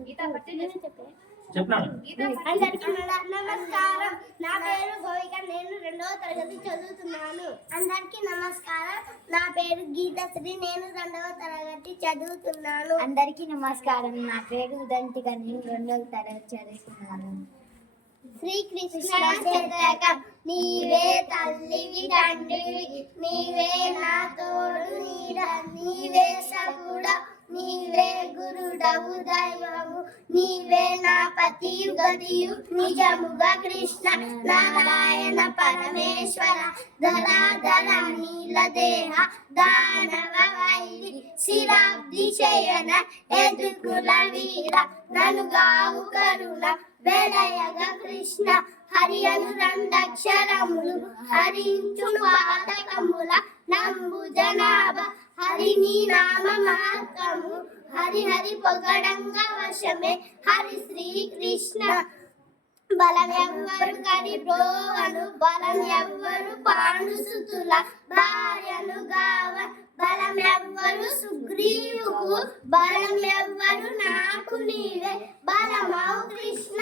అందరికీ నమస్కారం. నా పేరు గోవిక. నేను 2వ తరగతి చదువుతున్నాను. అందరికీ నమస్కారం. నా పేరు గీతశ్రీ. నేను 2వ తరగతి చదువుతున్నాను. అందరికీ నమస్కారం. నా పేరు ఉదంతిక. నేను 2వ తరగతి చదువుతున్నాను. శ్రీకృష్ణ శతకం. నీవే తల్లివి తండ్రివి, నీవే నా తోడు నీడ, నీవే సగుడ, నీవే గురుడవు దైవము, నీవే నా పతియు గతియు నిజముగా కృష్ణ నారాయణ పరమేశ్వర ధరాధర నీలదేహ దానవ వైరి శిరాబ్ది శయన ఎదుకుల వీర ననుగావు కరుణ వెలయగ కృష్ణ హరి అను 2 అక్షరములు హరించును పాతకముల నంబు జనాభ హరి నీ నామ మహత్వము హరి హరి పొగడంగ వశమే హరి శ్రీకృష్ణ బలం ఎవ్వరు కరి బ్రోవను బలం ఎవ్వరు పాండుసుతుల భార్యను గావ బలం ఎవ్వరు సుగ్రీవుకు బలం ఎవ్వరు నాకు నీవే బలమౌ కృష్ణ.